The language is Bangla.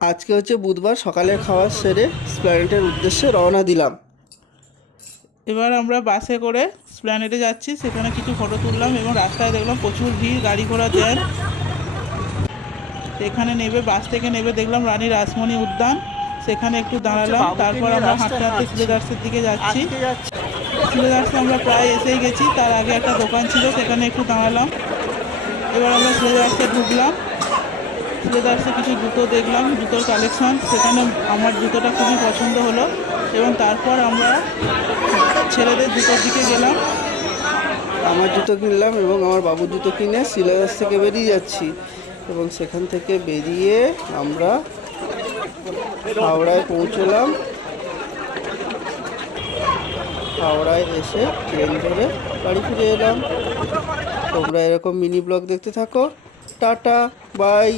আজকে হচ্ছে বুধবার, সকালের খাওয়া সেরে স্প্ল্যানেটের উদ্দেশ্যে রওনা দিলাম। এবার আমরা বাসে করে স্প্ল্যানেডে যাচ্ছি। সেখানে কিছু ফটো তুললাম এবং রাস্তায় দেখলাম প্রচুর ভিড়, গাড়ি ঘোড়া জ্যাম। এখানে নেবে, বাস থেকে নেবে দেখলাম রানী রাসমণি উদ্যান, সেখানে একটু দাঁড়ালাম। তারপর আমরা হাঁটতে হাঁটতে সিলেদার্সের দিকে যাচ্ছি। সিলেদার্সে আমরা প্রায় এসেই গেছি, তার আগে একটা দোকান ছিল, সেখানে একটু দাঁড়ালাম। এবার আমরা সিলেদার্সে ঢুকলাম। সিলেদার্সে কিছু জুতো দেখলাম, জুতোর কালেকশন। সেখানে আমার জুতোটা খুবই পছন্দ হলো এবং তারপর আমরা ছেলেদের জুতোর দিকে গেলাম। আমার জুতো কিনলাম এবং আমার বাবুর জুতো কিনে সিলেবাস থেকে বেরিয়ে যাচ্ছি, এবং সেখান থেকে বেরিয়ে আমরা হাওড়ায় পৌঁছলাম। হাওড়ায় এসে ট্রেন ধরে বাড়ি ফিরে এলাম। তোমরা এরকম মিনি ব্লগ দেখতে থাকো। Tata, by.